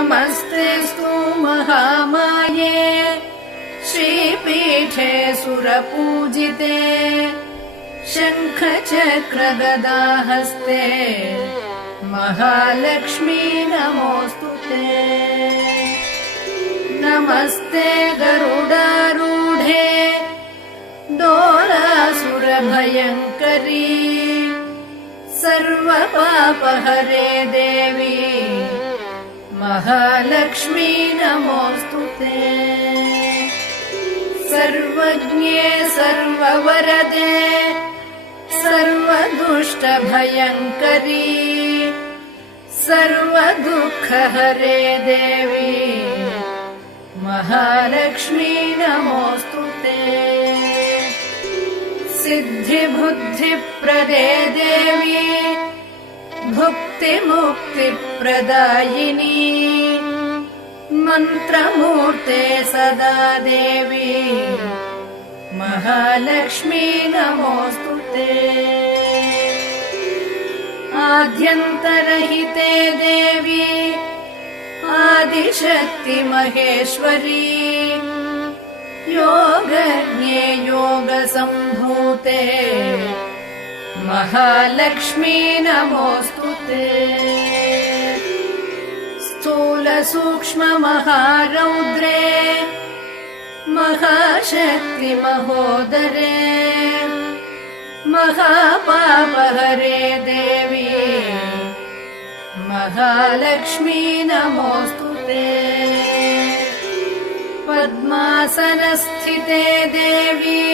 नमस्तेऽस्तु महामाये श्रीपीठे सुरपूजिते शङ्खचक्रगदाहस्ते महालक्ष्मी नमोऽस्तुते। नमस्ते गरुडारूढे डोलासुरभयङ्करी सर्वपापहरे देवी महालक्ष्मी नमोऽस्तुते। सर्वज्ञे सर्ववरदे सर्वदुष्टभयङ्करी सर्वदुःखहरे देवी महालक्ष्मी नमोऽस्तुते। सिद्धिबुद्धिप्रदे देवी भुक्तिमुक्तिप्रदायिनी मन्त्रमूर्ते सदा देवी महालक्ष्मी नमोऽस्तुते। आद्यन्तरहिते देवी आदिशक्ति महेश्वरी योगज्ञे योगसम्भूते महालक्ष्मी नमोऽस्तुते। स्थूलसूक्ष्ममहारौद्रे महाशक्ति महोदरे महापापहरे देवी महालक्ष्मी नमोऽस्तुते। पद्मासनस्थिते देवी